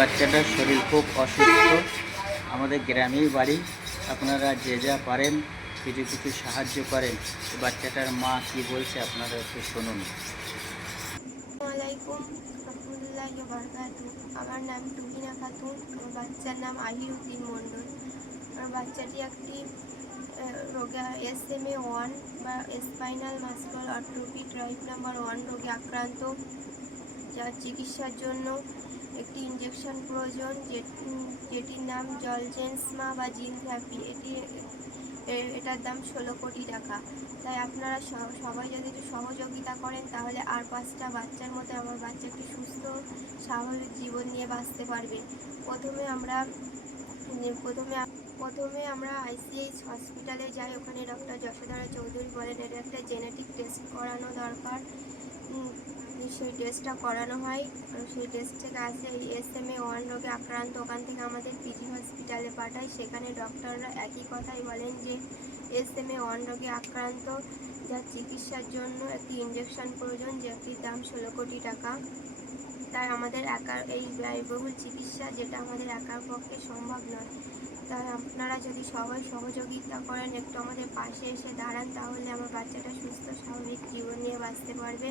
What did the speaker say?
বাচ্চাটার শরীর খুব অসুস্থ, আমাদের গ্রামেই বাড়ি। আপনারা যে যা পারেন কিছু কিছু সাহায্য করেন। বাচ্চাটার মা কি বলছে আপনারা একটু শুনুন। আসসালামাইকুম রহমতুল্লাহি বারাকাতু। আমার নাম তুহিনা খাতুন। আমার বাচ্চার নাম আহিরুদ্দিন মণ্ডল। আমার বাচ্চাটি একটি রোগে SMA-1 বা spinal muscular atrophy type number 1 রোগে আক্রান্ত, যার চিকিৎসার জন্য একটি ইনজেকশন প্রয়োজন, যেটির নাম জলজেন্সমা বা জিন থেরাপি। এটার দাম 16 কোটি টাকা। তাই আপনারা সবাই যদি একটু সহযোগিতা করেন তাহলে আর 5টা বাচ্চার মতো আমার বাচ্চা একটি সুস্থ স্বাভাবিক জীবন নিয়ে বাঁচতে পারবে। প্রথমে আমরা ICH হসপিটালে যাই। ওখানে ডক্টর যশোধরা চৌধুরী বলেন এটা একটা জেনেটিক টেস্ট করানো দরকার। সেই টেস্টটা করানো হয়। সেই টেস্ট থেকে আসে এই SMA-1 রোগে আক্রান্ত। ওখান থেকে আমাদের পিজি হসপিটালে পাঠায়। সেখানে ডক্টররা একই কথাই বলেন যে SMA-1 রোগে আক্রান্ত, যার চিকিৎসার জন্য একটি ইনজেকশন প্রয়োজন, যেটির দাম 16 কোটি টাকা। তাই আমাদের এই ব্যয়বহুল চিকিৎসা, যেটা আমাদের একার পক্ষে সম্ভব নয়। তাই আপনারা যদি সবাই সহযোগিতা করেন, একটু আমাদের পাশে এসে দাঁড়ান, তাহলে আমার বাচ্চাটা সুস্থ স্বাভাবিক জীবন নিয়ে বাঁচতে পারবে।